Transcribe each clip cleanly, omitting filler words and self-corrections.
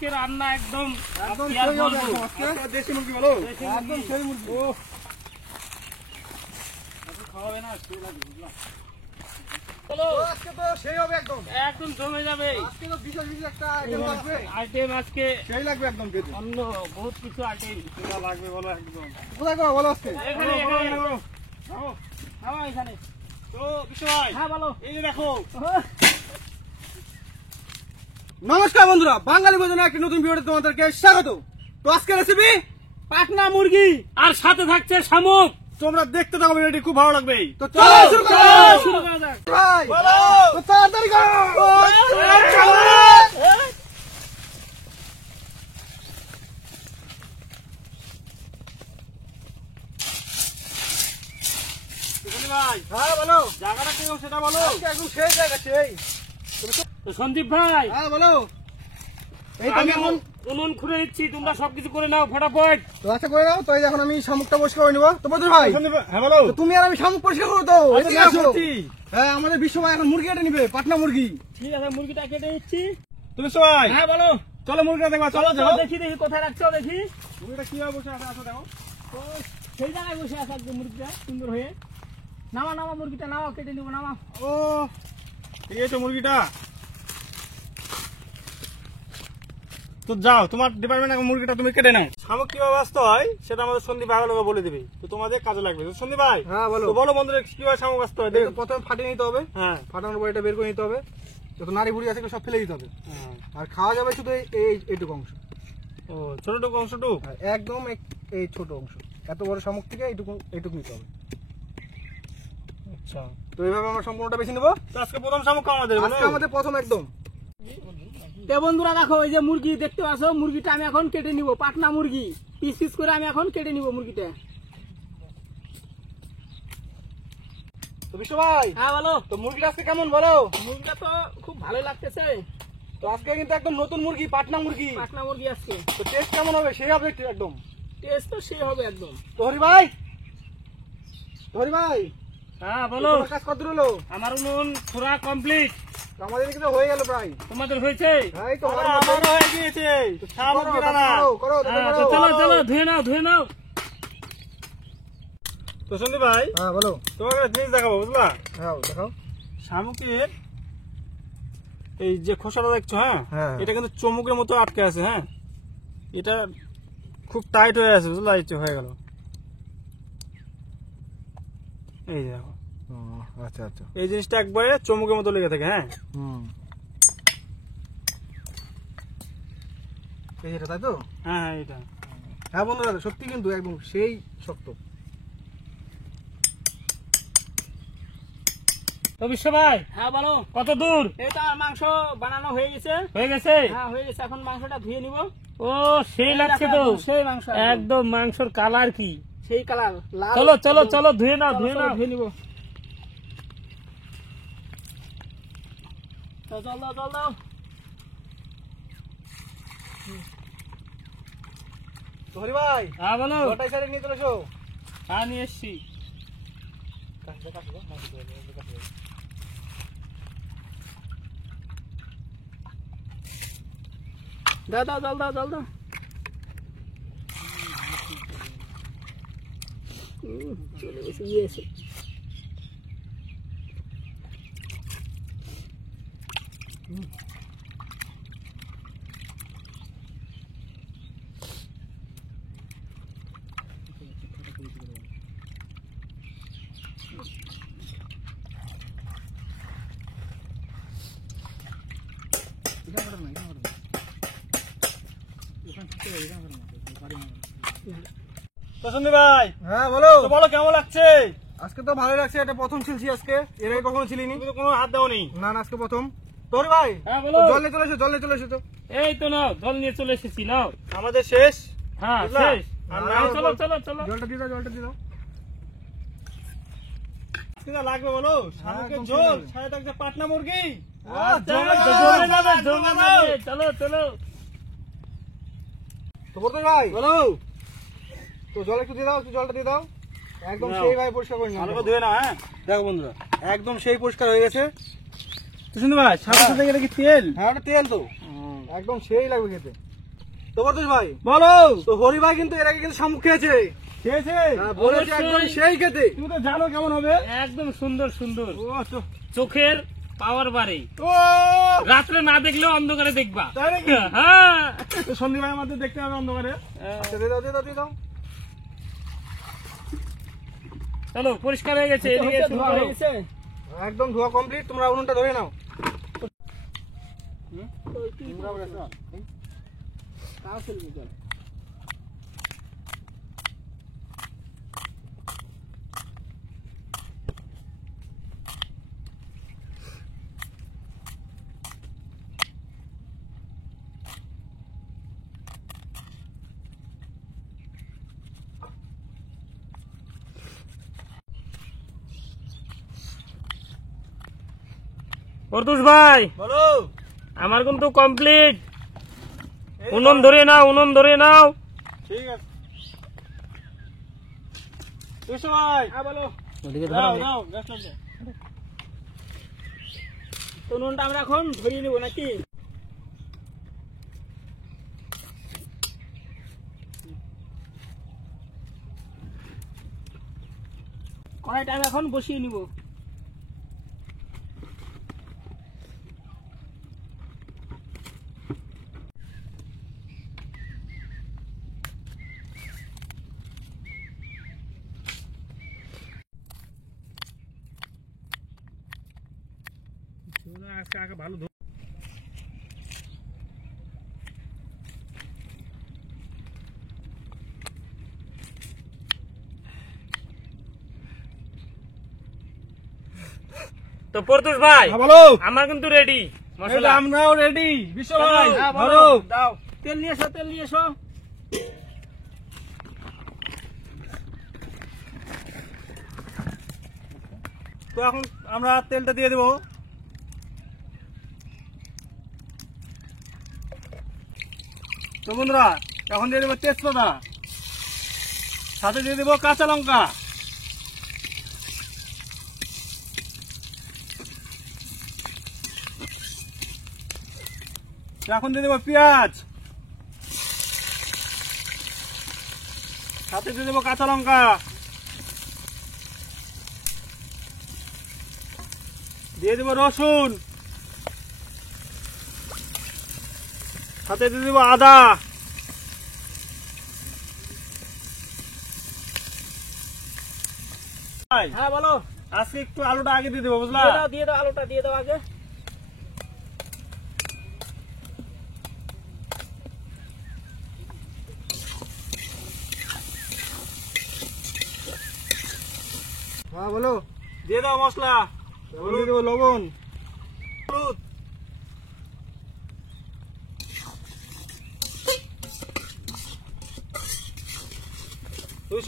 আজকে রান্না একদম দেশি মুরগি বলো, একদম সেই মুরগি খাওয়াবে না, আজকে তো সেই হবে একদম, একদম জমে যাবে। আজকে তো বিশেষ একটা আইটেম লাগবে, আইটেম আজকে সেই লাগবে একদম খেতে। অন্য বহুত কিছু আইটেম লাগবে বলো একদম। কোথায় করো বলো আজকে? এখানে এখানে তো বিষয়। হ্যাঁ বলো। এই যে দেখো। নমস্কার বন্ধুরা, বাঙালি ভোজনে একটি নতুন ভিডিওতে তোমাদেরকে স্বাগত। তো আজকে রেসিপি পাটনা মুরগি আর সাথে থাকছে শামুক। তোমরা দেখতে থাকো, ভিডিওটি খুব ভালো লাগবে। তো চলো শুরু করা যাক। ভাই তো তাড়াতাড়ি করো। ভাই হ্যাঁ বলো, জায়গাটা কি সেটা বলো। একদম সেই জায়গা সেই। তো সন্দীপ ভাই হ্যাঁ বলো, এই আমি আমি এখন উনুন খুলে দিচ্ছি, তোমরা সবকিছু করে নাও ফটাফট। তো আচ্ছা করে নাও। তো এই এখন আমি শামুকটা পরিষ্কার করে নিবো। তো বদর ভাই হ্যাঁ বলো। তো তুমি আর আমি শামুক পরিষ্কার করো তো। এদিকে আসো। হ্যাঁ আমাদের বিশ্ব ভাই এখন মুরগি এটা নিবে, পাটনা মুরগি। ঠিক আছে, মুরগিটা কেটে দিচ্ছি। তুমি সবাই হ্যাঁ বলো। চলো মুরগিটা দেখবা। চলো চলো দেখি দেখি কোথায় রাখছো দেখি। মুরগিটা কিভাবে বসে আছে আসো দেখো। তো সেই জায়গায় বসে আছে একদম মুরগিটা সুন্দর হয়ে। নামা নামা মুরগিটা নামা, কেটে নিবো নামা। ও এই তো মুরগিটা। তো যাও তোমার ডিপার্টমেন্ট মুরগিটা তুমি কেটে নাও। শামুক কিভাবে বাঁচতে হয় সেটা আমাদের সন্দীপ ভাই লোক বলে দিবে, তো তোমাদের কাজে লাগবে। তো সন্দীপ ভাই হ্যাঁ বলো, তো বলো বন্ধুরা কিভাবে শামুক বাঁচতে হয়। প্রথমে ফাটিয়ে নিতে হবে। হ্যাঁ ফাটানোর পর এটা বের করে নিতে হবে। যত নাড়ি বুড়ি আছে সব ফেলে দিতে হবে। আর খাওয়া যাবে শুধু এইটুকু অংশ। ও ছোটটুকু অংশটুকু একদম এই ছোট অংশ। এত বড় শামুক থেকে এইটুকু নিতে হবে। আচ্ছা তো এইভাবে আমরা সম্পূর্ণটা বেছে নেবো। আজকে প্রথম শামুক আমাদের প্রথম একদম। তো বন্ধুরা দেখো, এই যে মুরগি দেখতে পাচ্ছ, মুরগিটা আমি এখন কেটে নিব। পাটনা মুরগি পিস পিস করে আমি এখন কেটে নিব মুরগিটা। তো বিশ্ব ভাই হ্যাঁ বলো। তো মুরগিটা আজকে কেমন বলো? মুরগিটা তো খুব ভালো লাগতেছে। তো আজকে কিন্তু একদম নতুন মুরগি, পাটনা মুরগি। পাটনা মুরগি আজকে তো টেস্ট কেমন হবে? সেই হবে একদম। টেস্ট তো সেই হবে একদম। তোহরি ভাই হ্যাঁ বলো। কাজ কত হলো? আমার উনুন পুরা কমপ্লিট। আমাদের এদিকে তো হয়ে গেল প্রায়। তোমাদের হয়েছে? এই তো আমারও হয়ে গিয়েছে। চলো চলো ধুয়ে নাও। তো সন্দীপ ভাই হ্যাঁ বলো, তোমাকে একটা জিনিস দেখাবো বুঝলা? হ্যাঁ দেখাও। শামুকের এই যে খোসাটা দেখছো, হ্যাঁ এটা কিন্তু চমুকের মতো আটকে আছে। হ্যাঁ এটা খুব টাইট হয়ে আছে বুঝলা, এই হয়ে গেল। এই দেখো। আচ্ছা আচ্ছা, এই জিনিসটা একবারে চমুকের মতো লেগে থাকে। হ্যাঁ এই এটা তাই তো? হ্যাঁ এটা। হ্যাঁ বন্ধুরা সত্যি কিন্তু একদম সেই শক্ত। তো বিশ্ব ভাই হ্যাঁ বলো, কত দূর? এই তো মাংস বানানো হয়ে গেছে। হ্যাঁ হয়ে গেছে, এখন মাংসটা ধুয়ে নিব। ও সেই লাগছে তো, সেই মাংস একদম। মাংসর কালার কি সেই কালার। চলো চলো চলো ধুয়ে নাও ধুয়ে নিব। জল দাও। হরি ভাই হ্যাঁ বলো। ওটাই সাইডে নিয়ে চলে এসো। হ্যাঁ নিয়ে এসছি। দাও জল দাও। চলে এসে সন্দীপ ভাই হ্যাঁ বলো, বলো কেমন লাগছে? আজকে তো ভালো লাগছে, এটা প্রথম ছিলছি আজকে, এর আগে কখনো ছিলিনি। কোনো হাত দাওনি? না আজকে প্রথম। তোর ভাই হ্যাঁ বলো। জল নিয়ে চলে এসো। তো এই তো নাও, জল নিয়ে চলে এসেছি। নাও আমাদের শেষ। হ্যাঁ শেষ। চলো জলটা দিয়ে দাও। কিনা লাগবে বলো? শামুকের ঝোল সাথে থাকছে পাটনা মুরগি। চলো। তো বলতে ভাই বলো, তো জল একটু দিয়ে দাও, জলটা দিয়ে দাও। একদম সেই ভাই পরিষ্কার করে নাও, ভালো ধুয়ে নাও। হ্যাঁ দেখো বন্ধুরা একদম সেই পরিষ্কার হয়ে গেছে। তো শুনুন ভাই, সাথে সাথে গেলে কি তেল? হ্যাঁ ওটা তেল তো, একদম সেই লাগবে খেতে। তো বলতেছ ভাই বলো তো হরি ভাই কিন্তু এর আগে কিন্তু শামুক খেয়েছে বলেছে একদম সেই খেতে তুমি তো জানো কেমন হবে একদম সুন্দর সুন্দর ও তো চোখের পাওয়ার বাড়ে ও রাত্রে না দেখলেও অন্ধকারে দেখবা তাই নাকি হ্যাঁ তো সন্দীপ ভাই আমাদের দেখতে হবে অন্ধকারে আচ্ছা দিয়ে দাও চলো পরিষ্কার হয়ে গেছে এদিকে শুরু করো। একদম ধোয়া কমপ্লিট তোমরা উনুনটা ধরে নাও পরতুষ ভাই বলো আমার কিন্তু কমপ্লিট উনুন ধরে নাও ঠিক আছে তুই ভাই হ্যাঁ বলো দাও গ্যাস লাগবে তো নুনটা আমরা এখন ধরিয়ে নেবো নাকি কড়াইটা আমি এখন বসিয়ে নিব আগে ভালো তো পরতুষ ভাই বলো আমার কিন্তু রেডি মশলা আমরাও রেডি বিশ্ব ভাই ধরো দাও তেল নিয়ে এসো তো এখন আমরা তেলটা দিয়ে দেবো তো বন্ধুরা এখন দিয়ে দেবো তেজপাতা সাথে দিয়ে দেবো কাঁচা লঙ্কা এখন দিয়ে দেবো পেঁয়াজ সাথে দিয়ে দেবো কাঁচা লঙ্কা দিয়ে দেবো রসুন সাথে দিয়ে দেবো আদা হ্যাঁ বলো আজকে একটু আলুটা আগে দিয়ে দেবো বুঝলা দিয়ে দাও আলুটা দিয়ে দাও আগে হ্যাঁ বলো দিয়ে দাও মশলা দিয়ে দেবো লবণ হলুদ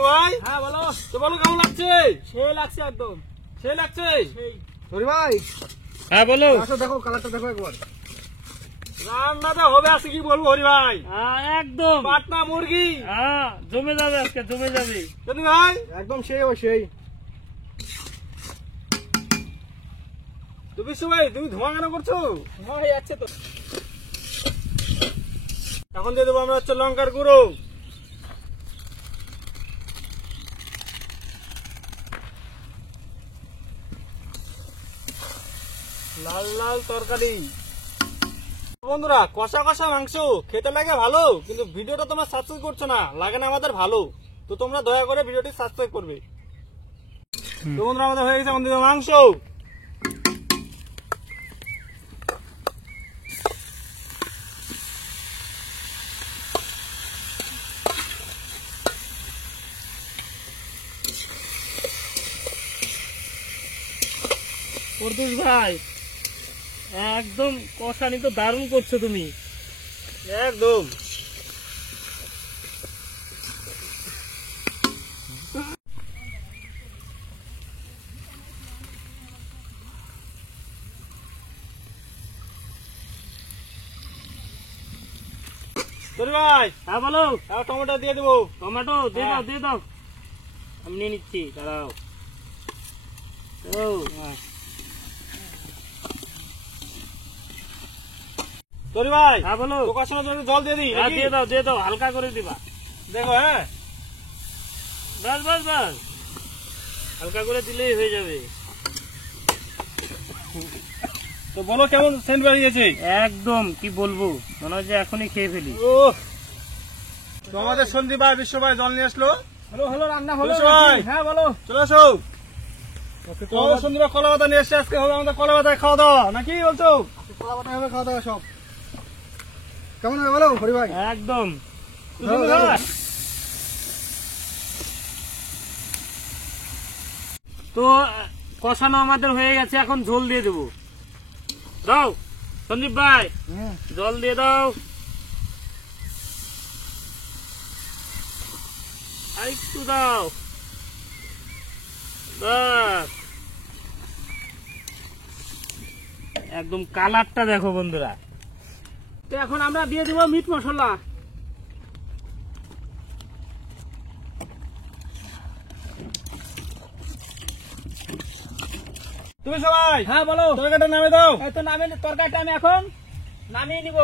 ভাই হ্যাঁ বলো তো বলো কেমন লাগছে সেই লাগছে একদম সেই লাগছে সেই হরি ভাই হ্যাঁ বলো আসো দেখো কালারটা দেখো একবার রান্নাটা হবে আজকে কি বলবো হরি ভাই একদম পাটনা মুরগি জমে যাবে আজকে জমে যাবে হরি ভাই একদম সেই ও সেই তো বিশ্ব ভাই তুমি ধোঁয়া কেন করছো হয়ে যাচ্ছে তো এখন দিয়ে দেবো আমরা হচ্ছে লঙ্কার গুঁড়ো লাল লাল তরকারি বন্ধুরা কষা কষা মাংস খেতে লাগে ভালো কিন্তু ভিডিওটা তোমরা সাবস্ক্রাইব করছো না লাগে না আমাদের ভালো তো তোমরা দয়া করে ভিডিওটি সাবস্ক্রাইব করবে তো বন্ধুরা আমাদের হয়ে গেছে আমাদের মাংস পরতুষ ভাই একদম কষানি তো দারুণ করছো তুমি একদম ভাই হ্যাঁ বলো টমেটো দিয়ে দেবো টমেটো দিয়ে দাও আমি নিয়ে নিচ্ছি দাঁড়াও তরি ভাই, হ্যাঁ বলো। কষানোর জন্য জল দিয়ে দিই। হ্যাঁ দিয়ে দাও হালকা করে দিবা। দেখো হ্যাঁ, বাস হালকা করে দিলেই হয়ে যাবে। তো বলো কেমন সেন্ট বেরিয়েছে? একদম কি বলবো, মনে হয় যে এখনই খেয়ে ফেলি। ও তো আমাদের সন্দীপ ভাই, বিশ্ব ভাই জল নিয়ে আসলো। হলো রান্না হলো। হ্যাঁ বলো, চলে আসো। তো সন্দীপ ভাই কলা পাতা নিয়ে এসছে, আজকে হবে আমাদের কলা পাতায় খাওয়া দাওয়া, নাকি বলছো? কলা পাতায় হবে খাওয়া দাওয়া সব। কেমন হবে বলো হরি ভাই? একদম। তো কষানো আমাদের হয়ে গেছে, এখন ঝোল দিয়ে দেবো। দাও সন্দীপ ভাই, জল দিয়ে দাও। আর একটু দাও, বাস। একদম কালারটা দেখো বন্ধুরা। তো এখন আমরা দিয়ে দেবো মিট মশলা। তুমি সবাই, হ্যাঁ বলো। তরকারিটা নামে দাও। এই তো নামে, তরকারিটা আমি এখন নামিয়ে নিব।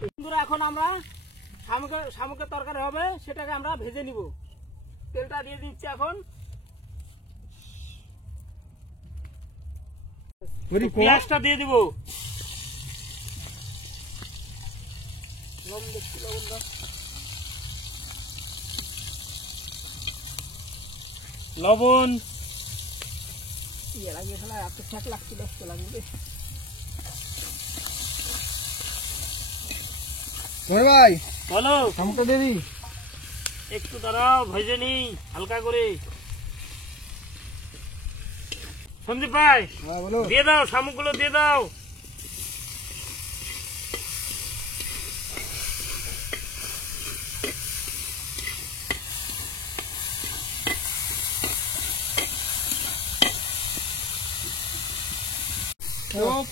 বন্ধুরা এখন আমরা শামুকের তরকারি হবে, সেটাকে আমরা ভেজে নিব। তেলটা দিয়ে দিচ্ছি এখন। পেঁয়াজটা দিয়ে দিব। লবণ ভাই বলো। শামুকটা দিয়ে দিই। একটু দাঁড়াও, ভেজে নি হালকা করে। সন্দীপ ভাই, হ্যাঁ বলো। দিয়ে দাও শামুকগুলো দিয়ে দাও।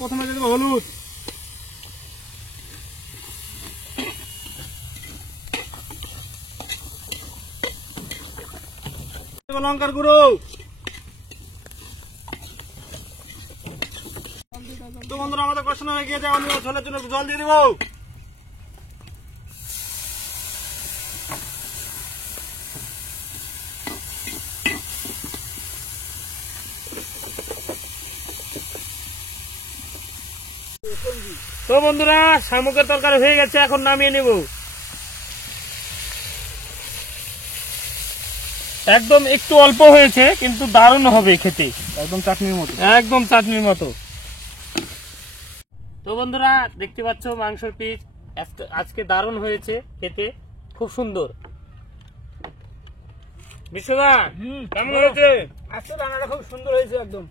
প্রথমে দিয়ে দেবো হলুদ, লঙ্কার গুঁড়ো। তো বন্ধুরা আমাদের কষানো হয়ে গিয়েছে, আমি ঝোলের জন্য জল দিয়ে দেবো। তো বন্ধুরা শামুকের তরকারি হয়ে গেছে, এখন নামিয়ে নেব। একদম একটু অল্প হয়েছে, কিন্তু দারুণ হবে খেতে, একদম চাটনির মতো। একদম চাটনির মতো। তো বন্ধুরা দেখতে পাচ্ছ মাংসের পিস আজকে দারুণ হয়েছে খেতে, খুব সুন্দর। বিশ্বদা কেমন হয়েছে? আজকে রান্নাটা খুব সুন্দর হয়েছে একদম।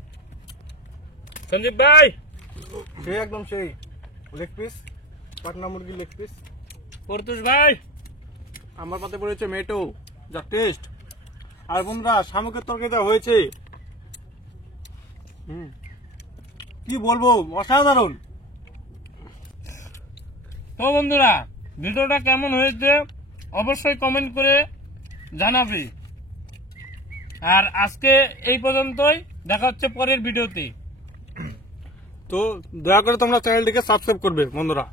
সঞ্জীব ভাই, সেই একদম সেই লেগ পিস, পাটনা মুরগির লেগ পিস। পরতুষ ভাই, আমার পাতে পড়েছে মেটো, যা টেস্ট। আর বন্ধুরা শামুকের তরকারি যা হয়েছে, কি বলবো, অসাধারণ। তো বন্ধুরা ভিডিওটা কেমন হয়েছে অবশ্যই কমেন্ট করে জানাবে। আর আজকে এই পর্যন্তই, দেখা হচ্ছে পরের ভিডিওতে। তো দয়া করে তোমরা চ্যানেলটিকে সাবস্ক্রাইব করবে বন্ধুরা।